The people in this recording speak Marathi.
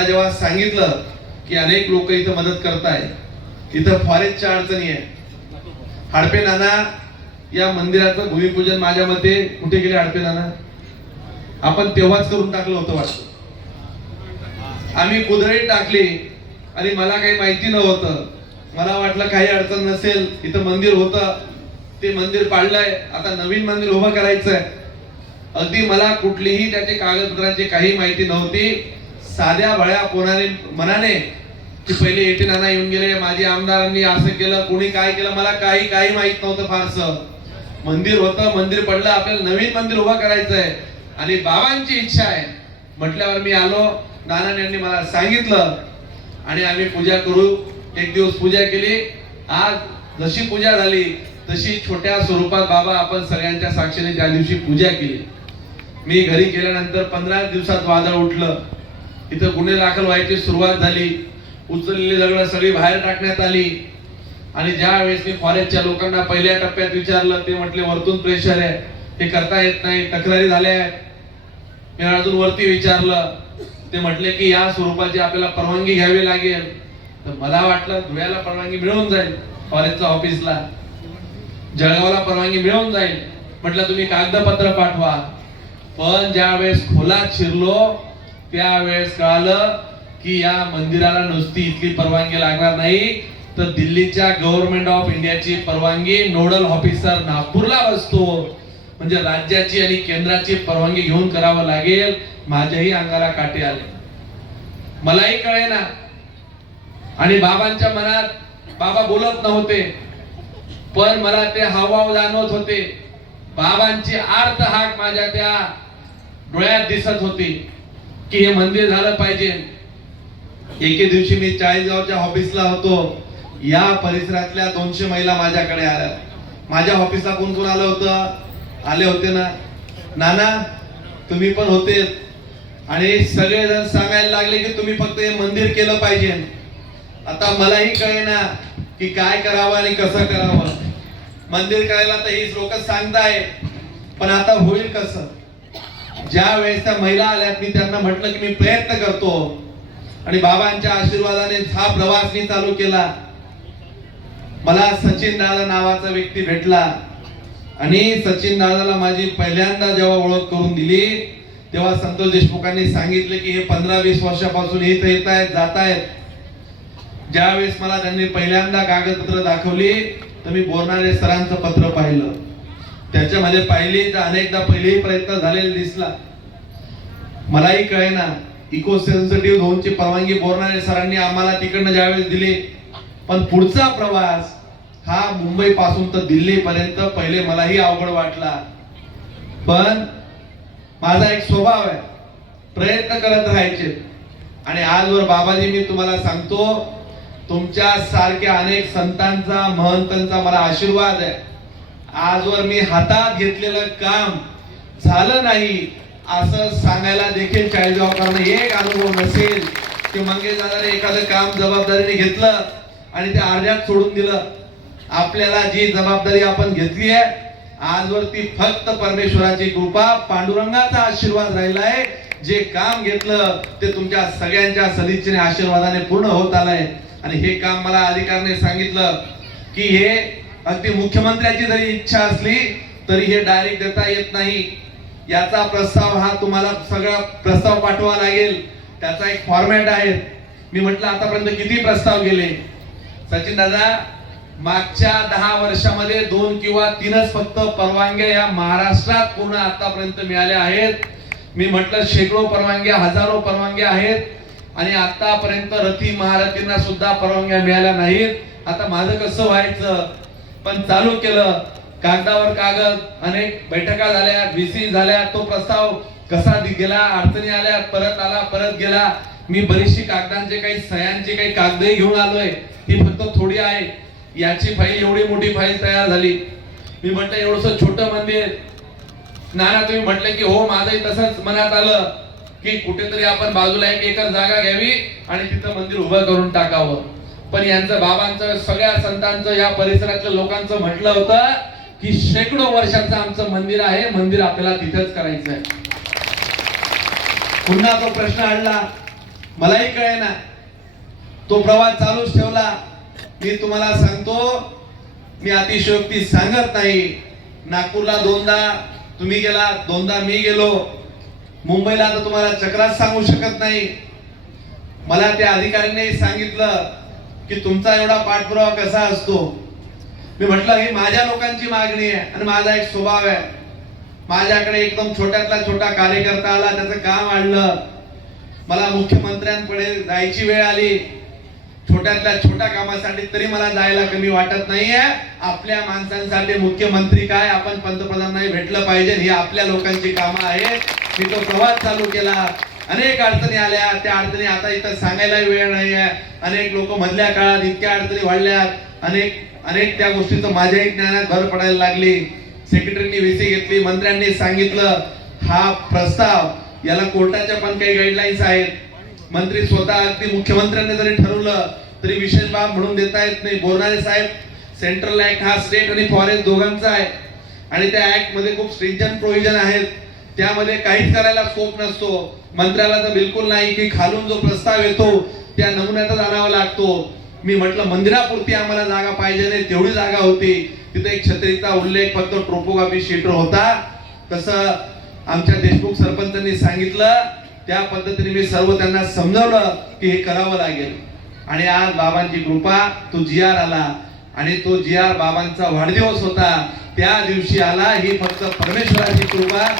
मला जेव्हा सांगितलं की अनेक लोक इथं मदत करताय इथं फॉरेस्टच्या अडचणी आहे हडपे नाना या मंदिराचं भूमिपूजन माझ्या मते कुठे गेले हडपे नाना? आपण तेव्हाच करून टाकलं होतं वाटतं. आम्ही कुदळी टाकली आणि मला काही माहिती नव्हतं. मला वाटलं काही अडचण नसेल इथं मंदिर होतं. ते मंदिर पाडलंय. आता नवीन मंदिर उभं करायचंय. अगदी मला कुठलीही त्याचे कागदपत्रांची काही माहिती नव्हती. साध्या भळ्या कोणाने मनाने की पहिले एटी नाना येऊन गेले माझी आमदारांनी असं केलं कोणी काय केलं मला काही काही माहीत नव्हतं फारसं. मंदिर होतं मंदिर पडलं आपल्याला नवीन मंदिर उभं करायचंय. आणि बाबांची इच्छा आहे. म्हटल्यावर मी आलो नाना यांनी मला सांगितलं. आणि आम्ही पूजा करू. एक दिवस पूजा केली. आज जशी पूजा झाली तशी छोट्या स्वरूपात बाबा आपण सगळ्यांच्या साक्षीने त्या दिवशी पूजा केली. मी घरी गेल्यानंतर पंधरा दिवसात वादळ उठलं. इथं गुन्हे दाखल व्हायची सुरुवात झाली. उचललेली दगड सगळी बाहेर टाकण्यात आली. आणि ज्या वेळेस मी फॉरेस्टच्या लोकांना पहिल्या टप्प्यात विचारलं ते म्हटले वरतून प्रेशर आहे. हे करता येत नाही. तक्रारी झाल्या आहेत. मी अजून वरती विचारलं. ते म्हटले की या स्वरूपाची आपल्याला परवानगी घ्यावी लागेल. तर मला वाटलं धुळ्याला परवानगी मिळून जाईल फॉरेस्टच्या ऑफिसला जळगावला परवानगी मिळून जाईल. म्हटलं तुम्ही कागदपत्र पाठवा. पण ज्या वेळेस खोलात शिरलो त्यावेळेस कळालं की या मंदिराला नुसती इथली परवानगी लागणार नाही. तर दिल्लीच्या गव्हर्नमेंट ऑफ इंडियाची परवानगी नोडल ऑफिसर नागपूरला बसतो म्हणजे राज्याची आणि केंद्राची परवानगी घेऊन करावं लागेल. माझ्याही अंगाला काटे आले. मलाही कळेना. आणि बाबांच्या मनात बाबा बोलत नव्हते. पण मला ते हावभाव जाणवत होते. बाबांची आर्त हाक माझ्या त्या डोळ्यात दिसत होती. की हे मंदिर झालं पाहिजे. एके दिवशी मी चाळीसगावच्या ऑफिसला होतो. या परिसरातल्या दोनशे महिला माझ्याकडे आल्या. माझ्या ऑफिसला कोण कोण आलं होतं? आले होते ना. नाना तुम्ही पण होते. आणि सगळेजण सांगायला लागले की तुम्ही फक्त हे मंदिर केलं पाहिजे. आता मलाही कळेना की काय करावं आणि कसं करावं. मंदिर करायला तर हीच लोक सांगताय पण आता होईल कसं? ज्या वेळेस त्या महिला आल्यात मी त्यांना म्हटलं की मी प्रयत्न करतो. आणि बाबांच्या आशीर्वादाने हा प्रवास मी चालू केला. मला सचिन दादा नावाचा व्यक्ती भेटला. आणि सचिन दादाला माझी पहिल्यांदा जेव्हा ओळख करून दिली तेव्हा संतोष देशमुखांनी सांगितले की हे पंधरा वीस वर्षापासून येत येत आहेत जात आहेत. ज्यावेळेस मला त्यांनी पहिल्यांदा कागदपत्र दाखवली तर मी बोरणारे सरांचं पत्र पाहिलं. त्याच्यामध्ये पाहिली तर अनेकदा पहिलेही प्रयत्न झालेला दिसला. मलाही कळेना इको सेन्सिटिव्ह झोनची परवानगी बोलणाऱ्या सरांनी आम्हाला तिकडनं ज्यावेळेस दिली. पण पुढचा प्रवास हा मुंबई पासून तर दिल्ली पर्यंत पहिले मलाही अवघड वाटला. पण माझा एक स्वभाव आहे प्रयत्न करत राहायचे. आणि आजवर बाबाजी मी तुम्हाला सांगतो तुमच्या सारख्या अनेक संतांचा महंतांचा मला आशीर्वाद आहे. आजवर मी हातात घेतलेलं काम झालं नाही असं सांगायला देखील चाळीसगावकरांना एक अनुभव नसेल की मंगेश दादाने एखादं काम जबाबदारीने घेतलं आणि ते अर्ध्यात सोडून दिलं. आपल्याला जी जबाबदारी आपण घेतली आहे आजवर ती फक्त परमेश्वराची कृपा पांडुरंगाचा आशीर्वाद राहिलाय जे काम घेतलं ते तुमच्या सगळ्यांच्या सदिच्छेने आशीर्वादाने पूर्ण होत आलंय. आणि हे काम मला अधिकाऱ्याने सांगितलं की हे अगदी मुख्यमंत्र्याची जरी इच्छा असली तरी हे डायरेक्ट देता येत नाही. याचा प्रस्ताव हा तुम्हाला सगळा प्रस्ताव पाठवा लागेल. त्याचा एक फॉर्मॅट आहे. मी म्हटलं आतापर्यंत किती प्रस्ताव गेले? सचिन दादा मागच्या दहा वर्षामध्ये दोन किंवा तीनच फक्त परवानग्या या महाराष्ट्रात पूर्ण आतापर्यंत मिळाल्या आहेत. मी म्हटलं शेकडो परवानग्या हजारो परवानग्या आहेत. आणि आतापर्यंत रथी महारथींना सुद्धा परवानग्या मिळाल्या नाहीत. आता माझं कसं व्हायचं? पण चालू केलं. कागदावर कागद अनेक बैठका झाल्या व्हीसी झाल्या तो प्रस्ताव कसा गेला अडचणी आल्या परत आला परत गेला. मी बरीचशी कागदांचे काही सह्यांचे काही कागदही घेऊन आलोय. ही फक्त थोडी आहे. याची फाईल एवढी मोठी फाईल तयार झाली. मी म्हटलं एवढस छोट मंदिर. नाना तुम्ही म्हटलं की हो माझंही तसंच मनात आलं की कुठेतरी आपण बाजूला एक एकर जागा घ्यावी आणि तिथं मंदिर उभं करून टाकावं. पण यांचं बाबांचं सगळ्या संतांचं या परिसरातल्या लोकांचं म्हटलं होतं की शेकडो वर्षाचं आमचं मंदिर आहे मंदिर आपल्याला तिथंच करायचं आहे पुन्हा तो प्रश्न आणला. मलाही कळेना. तो प्रवास चालूच ठेवला. मी तुम्हाला सांगतो मी अतिशयोक्ती सांगत नाही. नागपूरला दोनदा तुम्ही गेला दोनदा मी गेलो. मुंबईला तर तुम्हाला चक्रात सांगू शकत नाही. मला त्या अधिकाऱ्यांनी सांगितलं की तुमचा एवढा पाठपुरावा कसा असतो? मी म्हटलं ही माझ्या लोकांची मागणी आहे आणि माझा एक स्वभाव आहे. माझ्याकडे एकदम छोट्यातला छोटा कार्यकर्ता आला त्याचं काम आणलं. मला मुख्यमंत्र्यांकडे जायची वेळ आली. छोट्यातल्या छोट्या कामासाठी तरी मला जायला कमी वाटत नाहीये. आपल्या माणसांसाठी मुख्यमंत्री काय? आपण पंतप्रधान नाही भेटलं पाहिजे. ही आपल्या लोकांची कामं आहेत. मी तो प्रवास चालू केला. अनेक अडचणी आल्या. त्या अडचणी आता इथं सांगायलाही वेळ नाही आहे अनेक लोक मधल्या काळात इतक्या अडचणी वाढल्यात. अनेक अनेक त्या गोष्टीचं माझ्याही ज्ञानात भर पडायला लागली. सेक्रेटरींनी व्हीसी घेतली मंत्र्यांनी सांगितलं. हा प्रस्ताव याला कोर्टाच्या पण काही गाईडलाईन्स आहेत. मंत्री स्वतः अगदी मुख्यमंत्र्यांनी जरी ठरवलं तरी विशेष बाब म्हणून देता येत नाही. बोरणारे साहेब सेंट्रल ऍक्ट हा स्टेट आणि फॉरेस्ट दोघांचा आहे. आणि त्या ऍक्टमध्ये खूप स्ट्रिंजन प्रोव्हिजन आहेत. त्यामध्ये काहीच करायला स्कोप नसतो. मंत्र्याला तर बिलकुल नाही की खालून जो प्रस्ताव येतो त्या नमुन्यातच आणावा लागतो. मी म्हटलं मंदिरापुरती आम्हाला जागा पाहिजे नाही तेवढी जागा होती. तिथे एक छत्रीचा उल्लेख फक्त ट्रोपोग्राफी शीटर होता. तसं आमच्या देशमुख सरपंचांनी सांगितलं. त्या पद्धतीने मी सर्व त्यांना समजावलं की हे करावं लागेल. आणि आज बाबांची कृपा तो जी आर आला. आणि तो जी आर बाबांचा वाढदिवस होता. त्या दिवशी आला. ही फक्त परमेश्वराची कृपा.